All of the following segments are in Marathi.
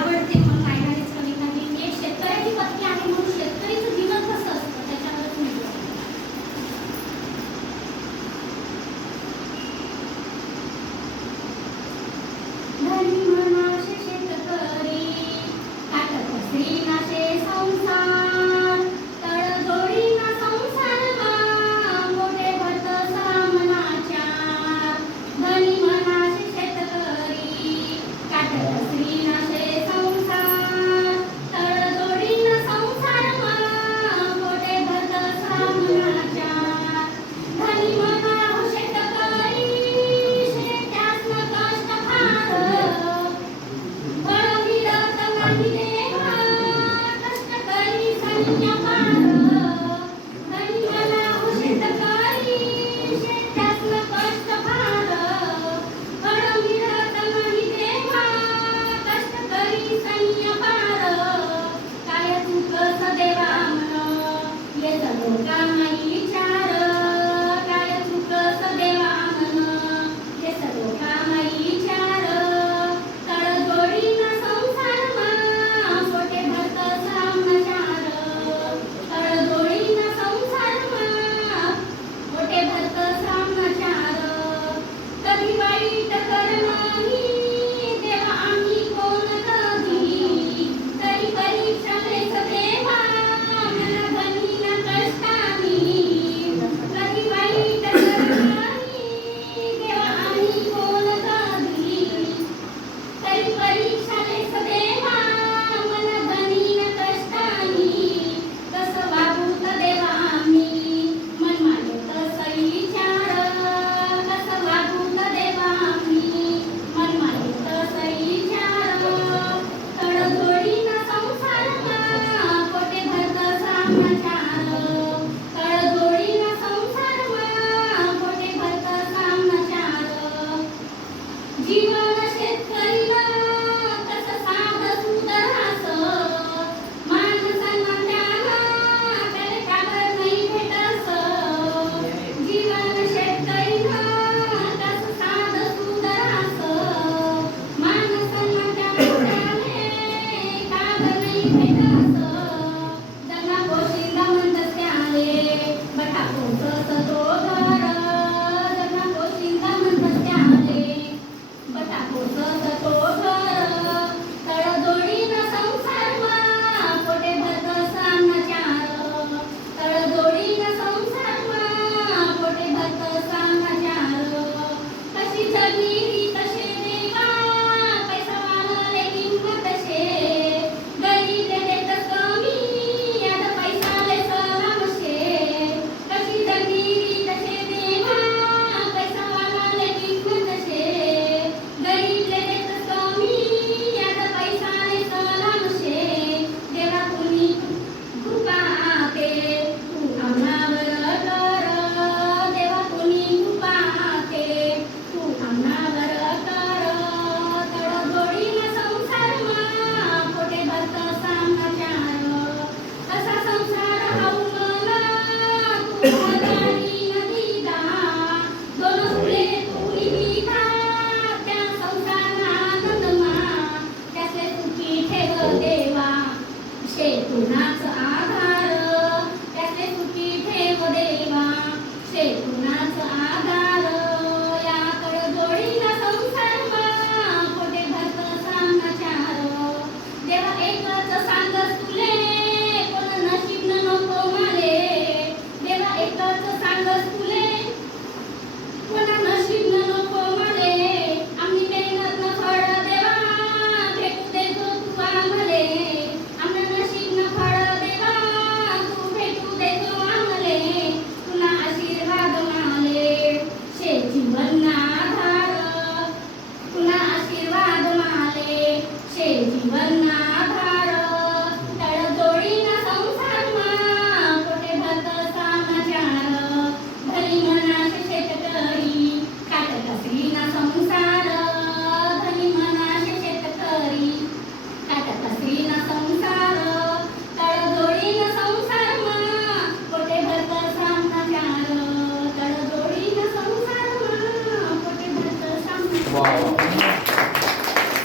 आवडते मग मायनारीच कविता मी एक शेतकऱ्याची पत्नी आहे म्हणून शेतकरीचं जीवन कसं असतं त्याच्यावरच मी बोलते. धनी म्हणाशे शेतकरी काटक श्री नाशे संसार तळजोडी ना संसारमा मोठे भरत सामनाच्या. धनी म्हणाशे शेतकरी काटक श्री नाशे संसार तळजोडी ना संसारमा मोठे भरत सामनाच्या. धनी म्हणा हो शेतकरी शेत्यासनं कष्ट फार फळ मिळत नाही देवा कष्टकरी सैन्य पार. धनी म्हणा हो शेतकरी शेत्यासनं कष्ट फार फळ मिळत नाही देवा कष्टकरी सैन्य पार. काय चूक सदेवा म्हण येत लोकांनाही विचार. काय चूक सदेवा म्हण येत लोकांनाही विचार. तळजोडीनं संसारमा पोटे भरत सामनाचार. तळजोडीनं संसारमा पोटे भरत सामनाचार. कधी वाईट करणारी देवा आम्ही कोण कधी तरी परीक्षा लेख देवा मला धनी ना कष्टानी. कधी वाईट करणारी देवा आम्ही कोण कधी तरी परीक्षा लेख देवा मला धनी ना कष्टानी. कसं वागूत देवा आम्ही मन मागे तसं विचार. कसं वागूत देवा आम्ही मन मागे तसं विचार. तळजोडीनं संसारमा पोटे भरत सामनाचार. तळजोडीनं संसारमा पोटे भरत सामनाचार. जीवन शेतकरीला कसं साधं सुधरास माणसांना त्याला त्याला काबर नाही भेटस. जीवन शेतकरीला कसं साधं सुधरास माणसांना त्याला काबर नाही भेटस. जगा पोशिंदा म्हणतस त्याले बटा पोचस तो घर. जगा पोशिंदा म्हणतस त्याले बटा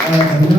धन्यवाद.